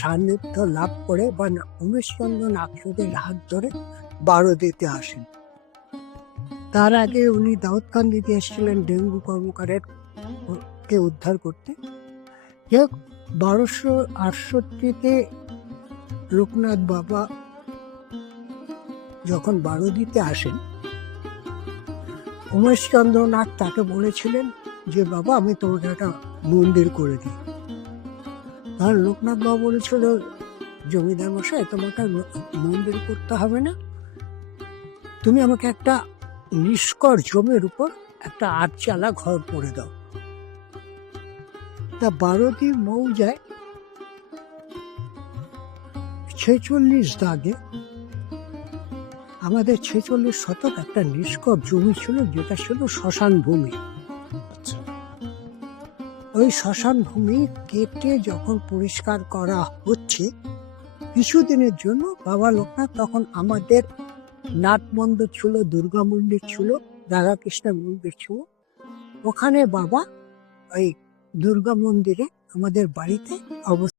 সান্নিধ্য লাভ করে বা উমেশচন্দ্র নাগসুদের হাত ধরে বারোদিতে আসেন। তার আগে উনি দাউদকান্দিতে এসেছিলেন ডেঙ্গু কর্মকারের কে উদ্ধার করতে। 1268-তে লোকনাথ বাবা যখন বারোদিতে আসেন, উমেশচন্দ্র নাগ তাকে বলেছিলেন যে বাবা আমি তোমাকে একটা মন্দির করে দিই। আর লোকনাথ বাবা বলেছিল জমিদার মশাই তোমাকে মন্দির করতে হবে না, তুমি আমাকে একটা নিষ্কর জমির উপর একটা 8 চালা ঘর করে দাও। তা বারোদি মৌজায় 46 দাগে আমাদের 46 শতক একটা নিষ্কর জমি ছিল, যেটা ছিল শ্মশান ভূমি। ওই শ্মশান ভূমি কেটে যখন পরিষ্কার করা হচ্ছে কিছুদিনের জন্য, বাবা লোকনাথ তখন আমাদের নাট মন্দির ছিল, দুর্গা মন্দির ছিল, রাধাকৃষ্ণ মন্দির ছিল, ওখানে বাবা ওই দুর্গা মন্দিরে আমাদের বাড়িতে অবস্থা